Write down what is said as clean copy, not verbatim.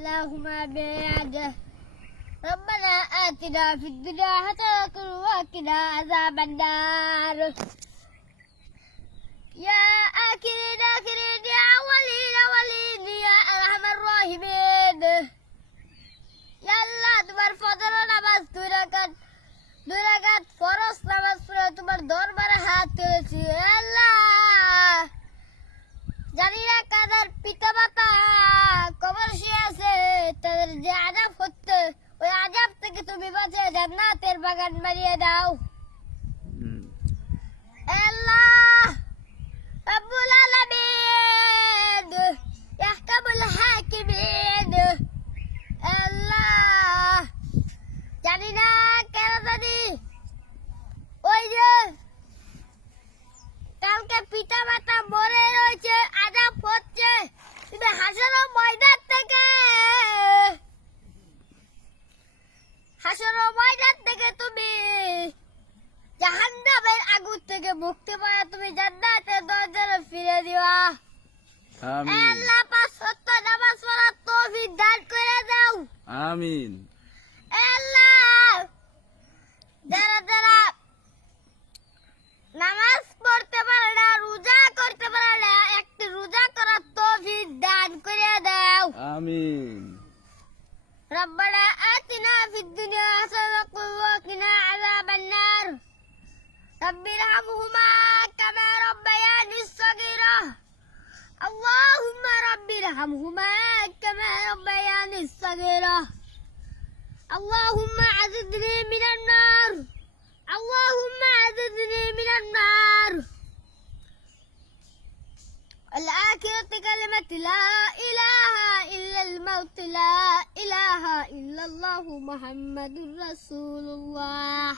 اللهم بعده ربنا آتنا في الدنيا حسنة وقنا عذاب النار يا آكلين آكلين يا أولين أولين يا أرحم الراحمين يا الله তোমার ফজর নামাজ দুই রাকাত ফরজ নামাজ পড়ে তোমার দরবারে হাত তুলেছি আল্লাহ জানি না কাদের পিতামাতা কবর শুয়ে আছে তাদের যে আযাব হচ্ছে ওই আযাব থেকে তুমি বাঁচিয়ে জান্নাতের বাগান বানিয়ে দাও আল্লাহ রব্বুল আলামিন ইয়াহকামুল হাকিমিন আল্লাহ জানি না কেন জানি ওই যে কালকে পিতামাতা মরে রয়েছে আযাব হচ্ছে তুমি হাসরের ময়দান থেকে তুমি জাহান্নামের আগুন থেকে মুক্তি পাওয়া তুমি জান্নাতের দরজায় ফিরে দিবা আমিন আল্লাহ পাঁচ ওয়াক্ত নামাজ পড়ার তৌফিক দান করে দাও আমিন আল্লাহ যারা নামাজ পড়তে পারে না রোজা করতে পারে না একটি রোজা করার তৌফিক দান করে দাও আমিন ربنا آتنا في الدنيا حسنة وقنا عذاب النار رب ارحمهما كما ربياني صغيرا اللهم رب ارحمهما كما ربياني صغيرا اللهم عذبني من النار اللهم عذبني من النار الآخرة كلمة لا إله إلا الموت لا إله إلا الله محمد رسول الله